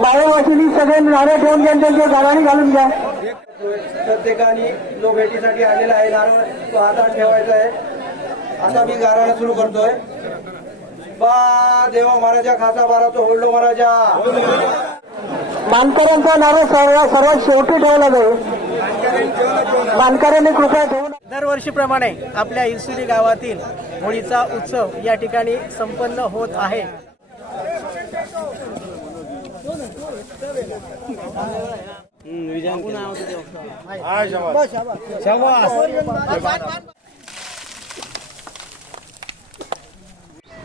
मायावासीनी सगळे नारे ठेवून घ्या त्यांच्या गावाने घालून घ्या. प्रत्येकाने जो भेटीसाठी आलेला आहे. नारळ तो हातात ठेवायचा आहे. आता मी गाराणं सुरू करतोय. बा देवा महाराजा खासा बारा तो होल्डो महाराजा. मानकऱ्यांचा नारा सर्वात सर्वात शेवटी ठेवला जाईल. मानकऱ्यांनी कृपया ठेवू नका. दरवर्षीप्रमाणे आपल्या इन्सुरी गावातील होळीचा उत्सव या ठिकाणी संपन्न होत आहे.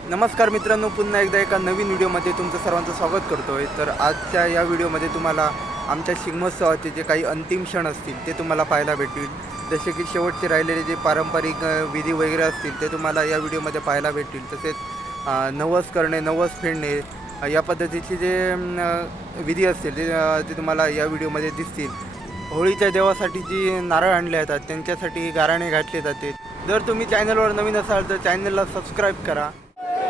नमस्कार मित्रांनो पुन्हा एकदा एका नवीन व्हिडिओमध्ये तुमचं सर्वांचं स्वागत करतोय. तर आजच्या या व्हिडिओमध्ये तुम्हाला आमच्या शिगमोत्सवाचे जे काही अंतिम क्षण असतील ते तुम्हाला पाहायला भेटतील. जसे की शेवटचे राहिलेले जे पारंपरिक विधी वगैरे असतील ते तुम्हाला या व्हिडिओमध्ये पाहायला भेटतील. तसेच नवस करणे नवस फेडणे या पद्धतीचे जे विधी असतील ते ते तुम्हाला या व्हिडिओमध्ये दिसतील होळीच्या देवासाठी जी नारळ आणले जातात त्यांच्यासाठी गाराणे घातले जाते. जर तुम्ही चॅनलवर नवीन असाल तर चॅनलला सबस्क्राईब करा.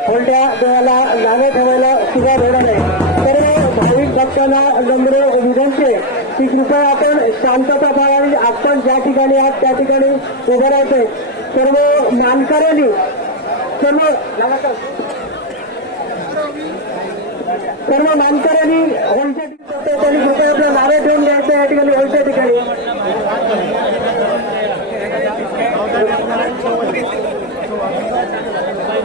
होलट्या देवाला नावे ठेवायला सुद्धा नाही सर्व भाविक भक्तांना नम्र विनंती की कृपया आपण शांतता पाळावी आपण ज्या ठिकाणी आहात त्या ठिकाणी उभं राहायचंय सर्व मानकऱ्यांनी सर्व सर्व मानकऱ्यांनी होलच्या ठिकाणी त्यांनी कृपया आपलं नावे ठेवून घ्यायचं या ठिकाणी होलच्या ठिकाणी.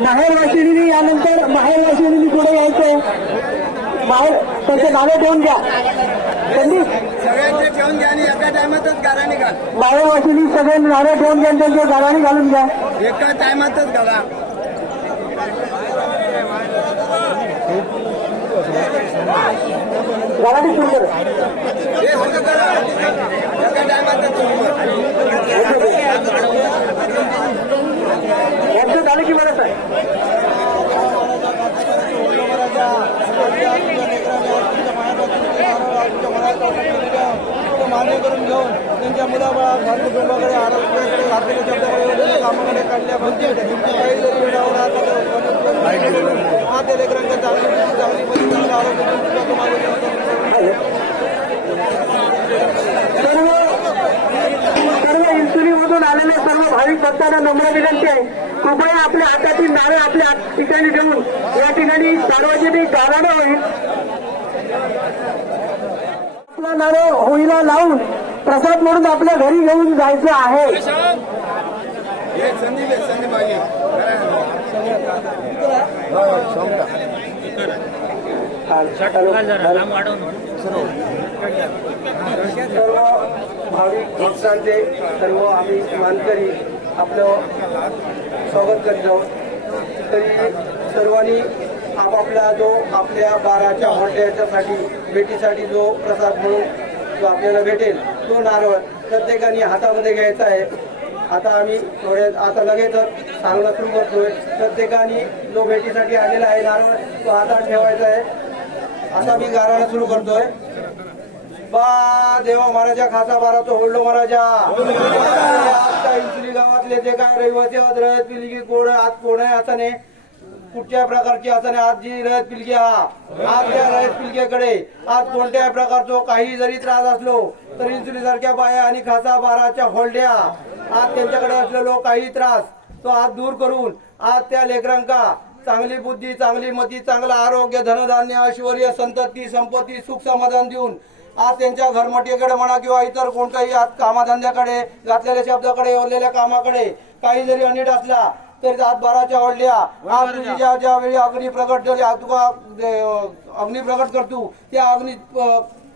माहेरवासिनी यानंतर माहेरवासिनी पुढे यायचं. बाहेर त्यांचे नावे ठेवून घ्या त्यांनी सगळ्यांचे ठेवून घ्या आणि एका टायमातच गाराने घाल माहेरवासिनी सगळे नावे ठेवून घ्या त्यांच्या गावाने घालून घ्या. एका टायमातच घाला. गावाने सुंदर हे झालं की बरं आहे मान्य करून घेऊन त्यांच्या मुलाबाळा घर कुटुंबाकडे आरोग्याकडे कामाकडे काढल्या पाहिजे काही जरी आलेले सर्व भाविक भक्तांना नम्र विनंती आहे. कृपया आपल्या हातातील नावे आपल्या ठिकाणी ठेवून या ठिकाणी सार्वजनिक गावानं होईल आपला नारळ होईला लावून प्रसाद म्हणून आपल्या घरी घेऊन जायचं आहे संदीप आहे संदीप आहे सर्व भाविक भक्तांचे सर्व आम्ही मानकरी आपलं स्वागत करीत आहोत तरी सर्वांनी आपापला जो आपल्या बाराच्या हॉटेलच्यासाठी भेटीसाठी जो प्रसाद म्हणून जो आपल्याला भेटेल तो नारळ प्रत्येकाने हातामध्ये घ्यायचा आहे. आता आम्ही थोडे आता लगेचच सांगणं सुरू करतोय. प्रत्येकाने जो भेटीसाठी आलेला आहे. नारळ तो हातात ठेवायचा आहे. आता मी गाराणं सुरू करतोय. बा देवा महाराजा खासा बारा तो होल्डो महाराजा. आता इंचुली गावातले जे काय रहिवासी आहेत रयत पिलगी कोण आज कोण आहे असं नाही. कुठच्या प्रकारची असं नाही. आज जी रयत पिलगी हा आज त्या रयत पिलगेकडे आज कोणत्याही प्रकारचो काही जरी त्रास असलो तर इंचुली सारख्या बाया आणि खासा बाराच्या होल्ड्या आज त्यांच्याकडे असलेलो काही त्रास तो आज दूर करून आज त्या लेकरांका चांगली बुद्धी चांगली मती चांगलं आरोग्य धनधान्य ऐश्वर संतती संपत्ती सुख समाधान देऊन आज त्यांच्या घरमटीकडे म्हणा किंवा इतर कोणत्याही आज कामाधंद्याकडे घातलेल्या शब्दाकडे ओरलेल्या कामाकडे काही जरी अनिट असला तरी आज बाराच्या ओढल्या. आज तुझी ज्या ज्या वेळी अग्नी प्रकट झाली आज तुका अग्नी प्रकट करतो त्या अग्नी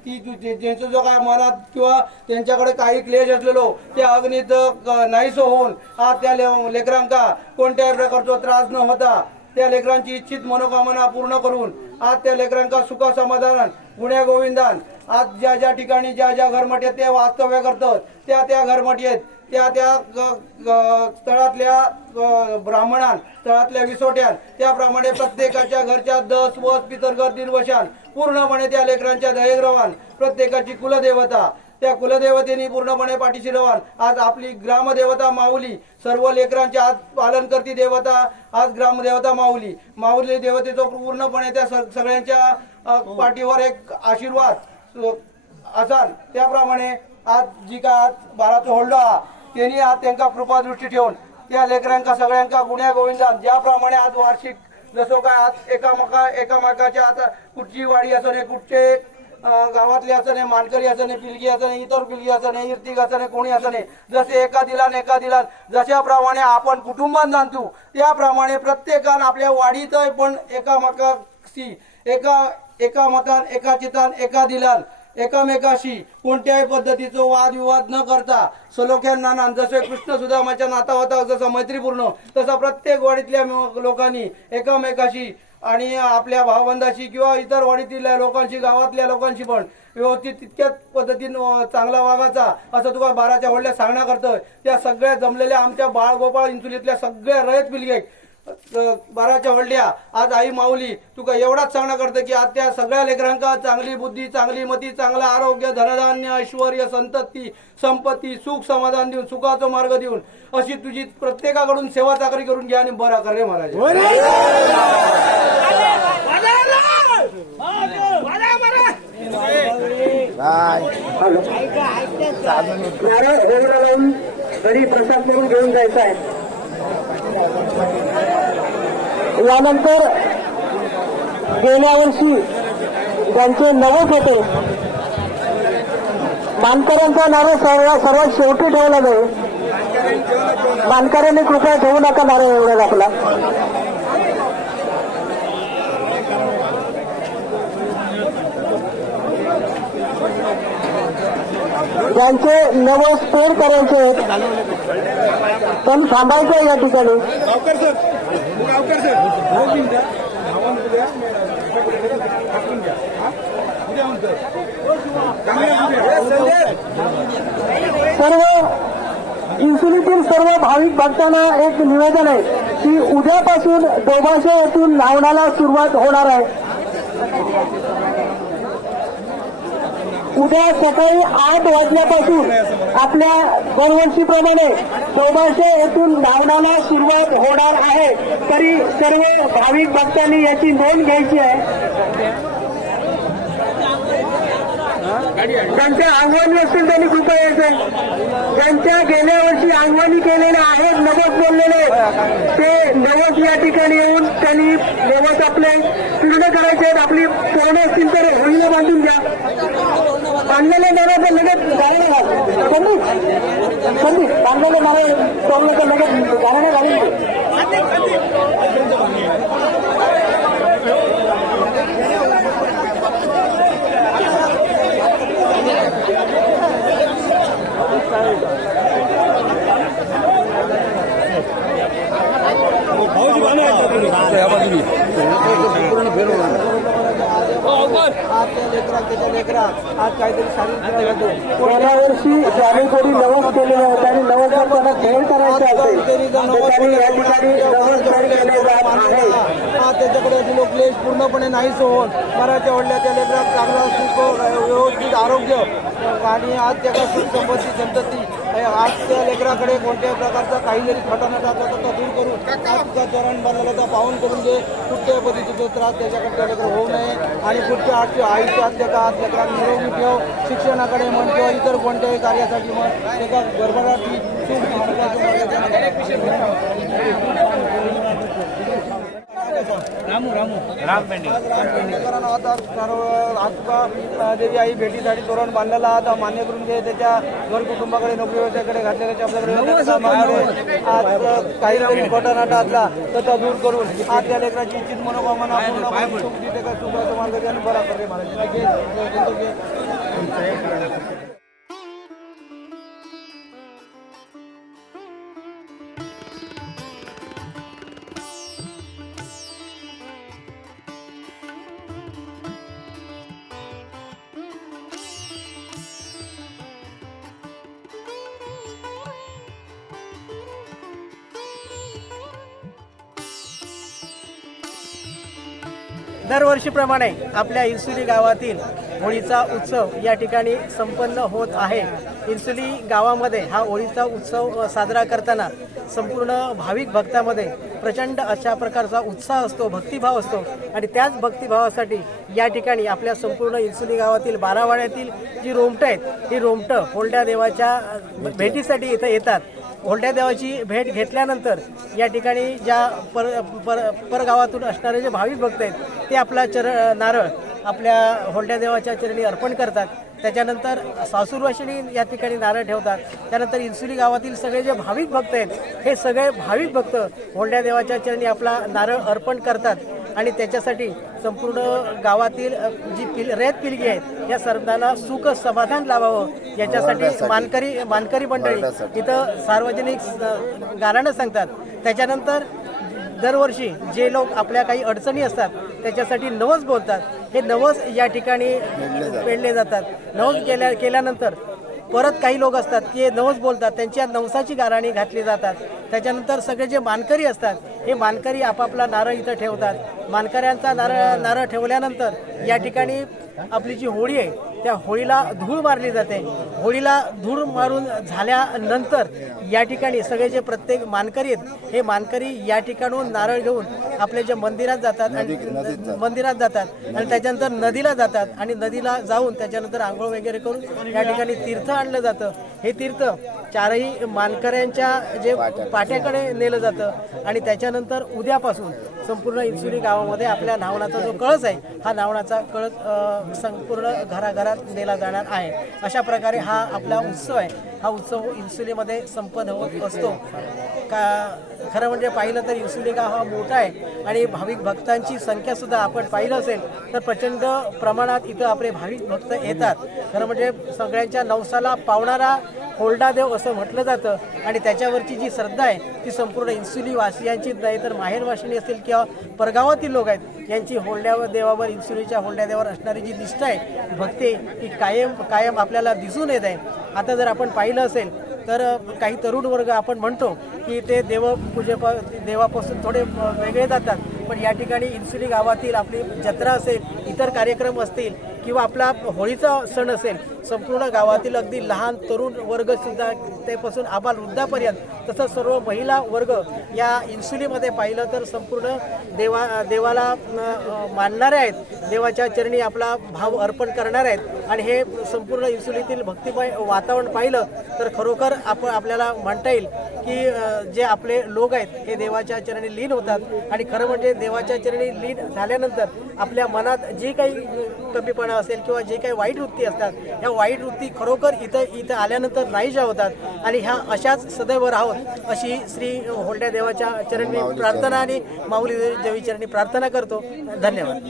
की ज्यांचं जो काय मनात किंवा त्यांच्याकडे काही क्लेश असलेलो त्या अग्नीत अं, नाहीसो होऊन आज त्या ले- लेकरांका कोणत्याही प्रकारचा त्रास न होता त्या लेकरांची इच्छित मनोकामना पूर्ण करून आज त्या लेकरांका सुख समाधान गुण्या गोविंदान. आज ज्या ज्या ठिकाणी ज्या ज्या घरमट्यात ते वास्तव्य करतात त्या त्या घरमट्यात त्या त्या स्थळातल्या अ, ब्राह्मणां स्थळातल्या विसोट्यान त्याप्रमाणे प्रत्येकाच्या घरच्या दस वस पितरघर दिनवशान पूर्णपणे त्या लेकरांच्या दयग्रवान प्रत्येकाची कुलदेवता. त्या कुलदेवतेने पूर्णपणे पाठीशी रवान. आज आपली ग्रामदेवता माऊली सर्व लेकरांची आज पालन करती देवता आज ग्रामदेवता माऊली. माऊली देवतेचं पूर्णपणे त्या सगळ्यांच्या अ, पाठीवर एक आशीर्वाद असाल त्याप्रमाणे आज जी काय आज बाराचो होल्डो हा त्यांनी आज त्यांना कृपा दृष्टी ठेवून त्या लेकरांका सगळ्यांका गुण्या गोविंदान ज्याप्रमाणे आज वार्षिक जसो काय आज एकामेका एकामेकाच्या आता कुठची वाडी असं नाही कुठचे गावातले असं नाही मानकरी असं नाही पिलगी असं नाही इतर पिलगी असं नाही इर्तिक असं नाही कोणी असं नाही जसे एका दिलान एका दिलान जशाप्रमाणे आपण कुटुंबात जाणतो त्याप्रमाणे प्रत्येकान आपल्या वाडीत पण एकामेकाशी एका एका मतान एका चितान एका दिलान एकामेकाशी कोणत्याही पद्धतीचा वादविवाद न करता सलोख्यांना नान जसे कृष्ण सुदामाच्या नाता होता जसा मैत्रीपूर्ण तसा प्रत्येक वाडीतल्या लोकांनी एकामेकाशी आणि आपल्या भावबंधाशी किंवा इतर वाडीतील लोकांशी गावातल्या लोकांशी पण व्यवस्थित तितक्याच पद्धतीनं चांगला वागायचा असं तुका बाराच्या वडल्या सांगणं करतोय त्या सगळ्या जमलेल्या आमच्या बाळगोपाळ इंचुलीतल्या सगळ्या रयत पिलगे बाराच्या वडल्या आज आई माऊली तुका एवढाच सांगणं करतं की आज त्या सगळ्या लेकरांका चांगली बुद्धी चांगली मती चांगलं आरोग्य धनधान्य ऐश्वर संतती संपत्ती सुख समाधान देऊन सुखाचा मार्ग देऊन अशी तुझी प्रत्येकाकडून सेवा चाकरी करून घ्या आणि बरा कर रे महाराज. प्रसाद करून घेऊन जायचा आहे. यानंतर गेल्या वर्षी ज्यांचे नवस होते मानकऱ्यांचा नारळ सर्व सर्वात शेवटी ठेवला जाईल मानकऱ्यांनी कृपया ठेवू नका नारळ एवढा आपला. ज्यांचे नवस पेड करायचे आहेत. पण थांबायचं या ठिकाणी. सर्व इन्सुलीतील सर्व भाविक भक्तांना एक निवेदन आहे की उद्यापासून दोभाषे येथून लावण्याला सुरुवात होणार आहे. उद्या सकाळी आठ वाजल्यापासून आपल्या दरवर्षीप्रमाणे चौदाशे येथून धावण्याला सुरुवात होणार आहे. तरी सर्व भाविक भक्तांनी याची नोंद घ्यायची आहे. त्यांच्या अंगवानी असतील त्यांनी कृपया यायचं त्यांच्या गेल्या वर्षी अंगवानी केलेले आहेत नवस बोललेले ते नवस या ठिकाणी येऊन त्यांनी नवस आपले पूर्ण करायचे आहेत. आपली पूर्ण असतील तर होळीला बांधून घ्या बांधलेले नवस लगेच गाळले घाल संदीप संदीप बांधलेले नवस सोडलं तर लगेच गाळणे घालून गेल्या वर्षी ज्याने कोणी नवस केलेले होते आणि नवस जर त्यांना करायचे असेल तर त्यांनी या ठिकाणी नवस फेड केले जात आहे. आज त्याच्याकडे क्लेश पूर्णपणे नाहीच होऊन मराठ्या वडल्या त्या लेकरात चांगला सुख व्यवस्थित आरोग्य. आणि आज त्याला सुख संपत्ती संतती आज त्या लेकराकडे कोणत्याही प्रकारचा काही जरी खटानट असला तर तो दूर करून आज तुझा चरण बांधला तर पाहून करून दे. कुठल्याही पद्धतीचा त्रास त्याच्याकडे लेकर होऊ नये. आणि पुढच्या आठच्या आईच्या आज त्याचा आज लेकरात निरोगी ठेव. शिक्षणाकडे म्हण किंवा इतर कोणत्याही कार्यासाठी म्हण त्याचा भरभराटी सुख महत्वाचं कारण आता सर्व देवी आई भेटीसाठी तोरण बांधलेला आता मान्य करून घे त्याच्या घर कुटुंबाकडे नोकरी व्यवसायाकडे घातले त्याच्या आपल्याकडे. आज काही जरी खोटानाटा असला तर तो दूर करून आज त्या लेकराची इच्छित मनोकामना पूर्ण मार्ग बरा करे महाराज. दरवर्षीप्रमाणे आपल्या इन्सुली गावातील होळीचा उत्सव या ठिकाणी संपन्न होत आहे. इन्सुली गावामध्ये हा होळीचा उत्सव साजरा करताना संपूर्ण भाविक भक्तामध्ये प्रचंड अशा प्रकारचा उत्साह असतो भक्तिभाव असतो आणि त्याच भक्तिभावासाठी या ठिकाणी आपल्या संपूर्ण इन्सुली गावातील बारावाड्यातील जी रोमटं आहेत ही रोमटं होलड्या देवाच्या अ, भेटीसाठी इथं येतात. होलड्या देवाची भेट घेतल्यानंतर या ठिकाणी ज्या पर पर परगावातून असणारे जे भाविक भक्त आहेत ते आपला चर नारळ आपल्या होलड्या देवाच्या चरणी अर्पण करतात. त्याच्यानंतर सासूरवाशिणी या ठिकाणी नारळ ठेवतात. त्यानंतर इन्सुली गावातील सगळे जे भाविक भक्त आहेत हे सगळे भाविक भक्त होलड्या देवाच्या चरणी आपला नारळ अर्पण करतात. आणि त्याच्यासाठी संपूर्ण गावातील जी पिल रयत पिलगी आहेत या सर्वांना सुख समाधान लावावं. याच्यासाठी मानकरी मानकरी मंडळी इथं सार्वजनिक गाण्यानं सांगतात. त्याच्यानंतर दरवर्षी जे लोक आपल्या काही अडचणी असतात त्याच्यासाठी नवस बोलतात. हे नवस या ठिकाणी पेडले जातात. नवस केल्या केल्यानंतर परत काही लोक असतात की नवस बोलतात त्यांच्या नवसाची गाराणी घातली जातात. त्याच्यानंतर सगळे जे मानकरी असतात हे मानकरी आपापला नारळ इथं ठेवतात. मानकऱ्यांचा नारळ नारळ ठेवल्यानंतर या ठिकाणी आपली जी होळी आहे त्या होळीला धूळ मारली जाते. होळीला धूळ मारून झाल्यानंतर या ठिकाणी सगळे जे प्रत्येक मानकरी आहेत हे मानकरी या ठिकाणून नारळ घेऊन आपले जे मंदिरात जातात आणि मंदिरात जातात आणि त्याच्यानंतर नदीला जातात आणि नदीला जाऊन त्याच्यानंतर आंघोळ वगैरे करून या ठिकाणी तीर्थ आणलं जातं. हे तीर्थ चारही मानकऱ्यांच्या जे पाट्याकडे नेलं जातं आणि त्याच्यानंतर उद्यापासून संपूर्ण इन्सुरी गावामध्ये आपल्या नावणाचा जो कळस आहे हा नावणाचा कळस संपूर्ण घराघरात नेला जाणार आहे. अशा प्रकारे हा आपला उत्सव आहे. हा उत्सव इन्सुलीमध्ये संपन्न होत असतो. का खरं म्हणजे पाहिलं तर इन्सुली गाव हा मोठा आहे आणि भाविक भक्तांची संख्यासुद्धा आपण पाहिलं असेल तर प्रचंड प्रमाणात इथं आपले भाविक भक्त येतात. खरं म्हणजे सगळ्यांच्या नवसाला पावणारा होल्डा देव असं म्हटलं जातं. आणि त्याच्यावरची जी श्रद्धा आहे ती संपूर्ण इन्सुली वासियांचीच नाही तर माहेरवासिनी असतील किंवा परगावातील लोक आहेत यांची होल्ड्यावर देवावर इन्सुलीच्या होल्ड्या देवावर असणारी जी निष्ठा आहे भक्ती ती ही कायम कायम आपल्याला दिसून येत आहे. आता जर आपण पाहिलं असेल तर काही तरुण वर्ग आपण म्हणतो की ते देवपूजेप देवापासून थोडे वेगळे जातात. पण या ठिकाणी इन्सुली गावातील आपली जत्रा असेल इतर कार्यक्रम असतील किंवा आपला होळीचा सण असेल संपूर्ण गावातील अगदी लहान तरुण वर्ग सुद्धा त्यापासून आबाल वृद्धापर्यंत तसंच सर्व महिला वर्ग या इन्सुलीमध्ये पाहिलं तर संपूर्ण देवा देवाला मानणारे आहेत. देवाच्या चरणी आपला भाव अर्पण करणारे आहेत. आणि हे संपूर्ण इन्सुलीतील भक्तिमय वातावरण पाहिलं तर खरोखर आपण आपल्याला म्हणता येईल की जे आपले लोक आहेत हे देवाच्या चरणी लीन होतात. आणि खरं म्हणजे देवाच्या चरणी लीन झाल्यानंतर आपल्या मनात जे काही कमीपणा असेल किंवा जे काही वाईट वृत्ती असतात ह्या वाईट वृत्ती खरोखर इथं इथं आल्यानंतर नाहीशा होतात. आणि ह्या अशाच सदैव राहोत. अशी श्री होलड्या देवाच्या चरणी प्रार्थना आणि माऊली देवी चरणी प्रार्थना करतो. धन्यवाद.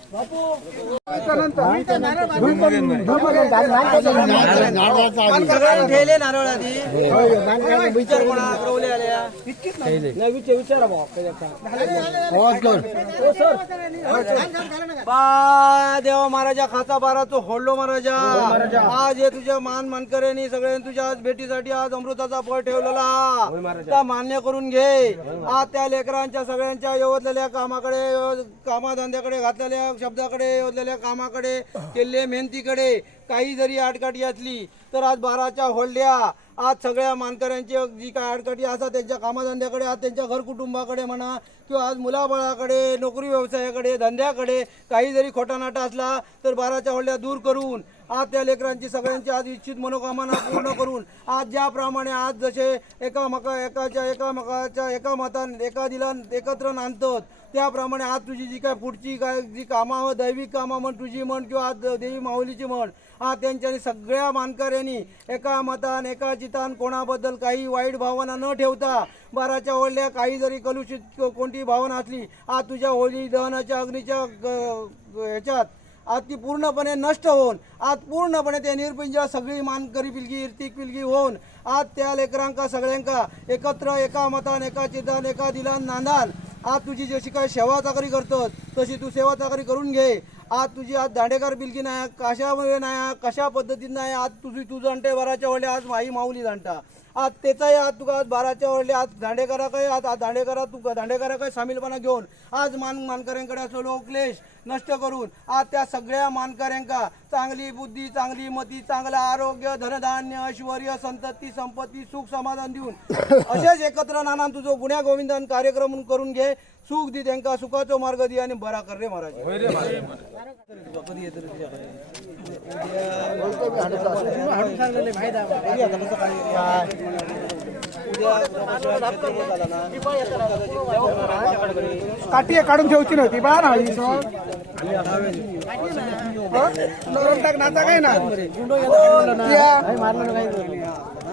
ठेले नारळ आधी विचार कोणा आल्या नाही विचार विचारा बा देवा महाराजा खाचा बारा तो होडलो महाराजा आज हे तुझ्या मान मानकऱ्यांनी सगळ्यांनी तुझ्या आज भेटीसाठी आज अमृताचा फळ ठेवलेला हा. त्या मान्य करून घे आज त्या लेकरांच्या सगळ्यांच्या यवतलेल्या कामाकडे कामाधंद्याकडे घातलेल्या शब्दाकडे ओढलेल्या कामाकडे केलेल्या मेहनतीकडे काही जरी आडकाठी असली तर आज बाराच्या होल्ड्या आज सगळ्या मानकऱ्यांची जी काय आडकाठी असतात त्यांच्या कामधंद्याकडे आज त्यांच्या घर कुटुंबाकडे म्हणा किंवा आज मुलाबाळाकडे नोकरी व्यवसायाकडे धंद्याकडे काही जरी खोटा नाटा असला तर बाराच्या होल्ड्या दूर करून आज त्या लेकरांची सगळ्यांची आज इच्छित मनोकामना पूर्ण करून आज ज्याप्रमाणे आज जसे एकामका एकाच्या एकामेकाच्या एका मतान एका दिला एकत्र नांदतात त्याप्रमाणे आज तुझी जी काय पुढची काय जी कामं दैविक कामं म्हण तुझी म्हण किंवा आज देवी माऊलीची म्हण हा त्यांच्यानी सगळ्या मानकऱ्यांनी एका मतान एका चितान कोणाबद्दल काही वाईट भावना न ठेवता बाराच्या ओढल्या काही जरी कलुषित कोणती भावना असली आज तुझ्या होळी दहनाच्या अग्नीच्या ह्याच्यात आज ती पूर्णपणे नष्ट होऊन आज पूर्णपणे ते निरपिंज सगळी मानकरी पिलगी इर्तिक पिलगी होऊन आज त्या लेकरांका सगळ्यांका एकत्र एका मतान एका चितान एका दिलान नांदान आज तुझी जशी काय सेवा चाकरी करतात तशी तू सेवा चाकरी करून घे. आज तुझी आज दांडेकर बिलकी नाही कशामुळे नाही कशा पद्धतीत नाही आज तुझी तू जाणटे वराच्या वडले आज माई माऊली जाणता आज त्याचाही आज तुका आज बाराच्या वडले आज दांडेकरा काय आज आज दांडेकरा तू दांडेकरा काय सामीलपणा घेऊन आज मान मानकऱ्यांकडे असलेलो क्लेश नष्ट करून आज त्या सगळ्या मानकऱ्यांका चांगली बुद्धी चांगली मती चांगलं आरोग्य धनधान्य ऐश्वर संतती संपत्ती सुख समाधान देऊन असेच एकत्र नाना तुझं गुन्ह्या गोविंदन कार्यक्रम करून घे सुख दी त्यांका सुखाचो मार्ग दे आणि बरा कर रे महाराज. काठी काढून ठेवची नव्हती बा ना ही टाक नाचा काय ना?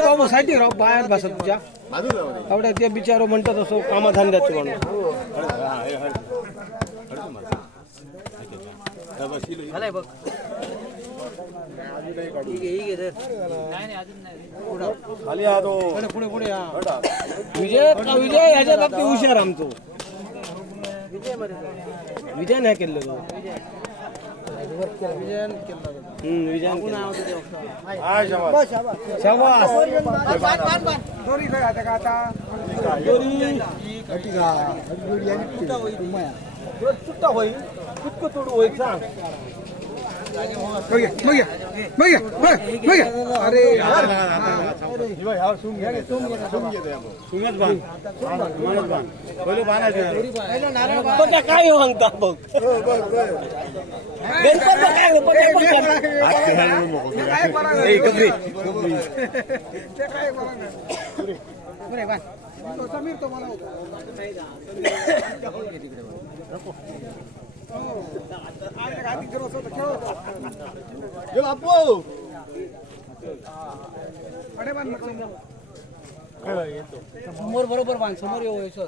बाबू साठी राव बाहेर बसत तुझ्या एवढ्या ते बिचारो म्हणतात असो कामाधंद्याचे म्हणून झालंय बघ पुढे पुढे पुढे विजय विजय ह्याच्या बाबतीत हुशार आमचो विजय नाही केलं तो हम्म, होईल केलं. तोडू होईल सांग सुट्टा होई कुठं तोडू होई सांग अरे काय बघ? गणपती काय बापू समोर बरोबर बांध समोर येऊ सर.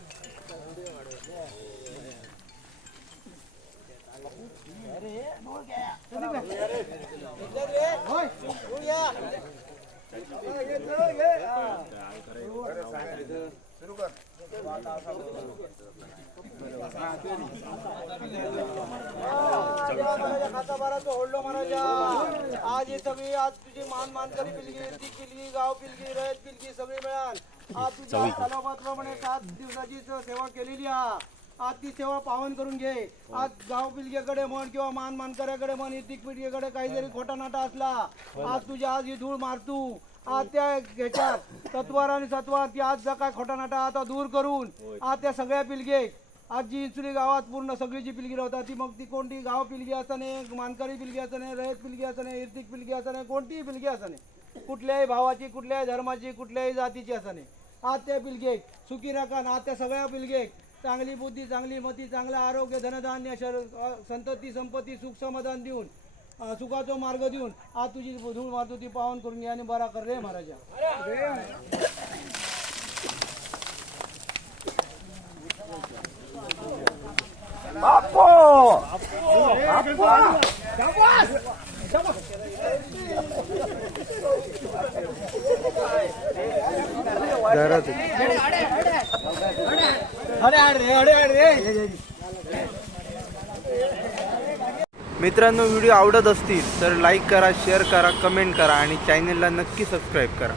आज हे सगळी आज तुझी मान मानकरी पिलगी ती पिलगी गाव पिलगी रयत पिलगी सगळी मिळाल. आज तुझ्या तलावाप्रमाणे सात दिवसाची सेवा केलेली हा आज ती सेवा पावन करून घे. आज गाव पिलगेकडे म्हण किंवा मान मानकऱ्याकडे म्हण इतिक पिलगेकडे काही जरी खोटा नाटा असला आज तुझ्या आज ही धूळ मारतू. आज त्या ह्याच्यात तत्वार आणि सत्वार ती आज जा काय खोटा नाटा आता दूर करून आज त्या सगळ्या पिलगे आज जी इन्सुली गावात पूर्ण सगळी जी पिलगी होता ती मग ती कोणती गाव पिलगी असताने मानकरी पिलगी असताने रयत पिलगी असताने इर्तिक पिलगी असताने कोणतीही पिलगी असताने कुठल्याही भावाची कुठल्याही धर्माची कुठल्याही जातीची असताने आज त्या पिलगे सुखी राखा आज त्या सगळ्या पिलगे चांगली बुद्धी चांगली मती चांगलं आरोग्य धनधान्य शर संतती संपत्ती सुख समाधान देऊन सुखाचा मार्ग देऊन आज तुझी धूळ मारतो ती पावन करून घे आणि बरा कर रे महाराजा मित्रांनो व्हिडिओ आवडत असतील तर लाईक करा शेअर करा कमेंट करा आणि चॅनेलला नक्की सबस्क्राईब करा.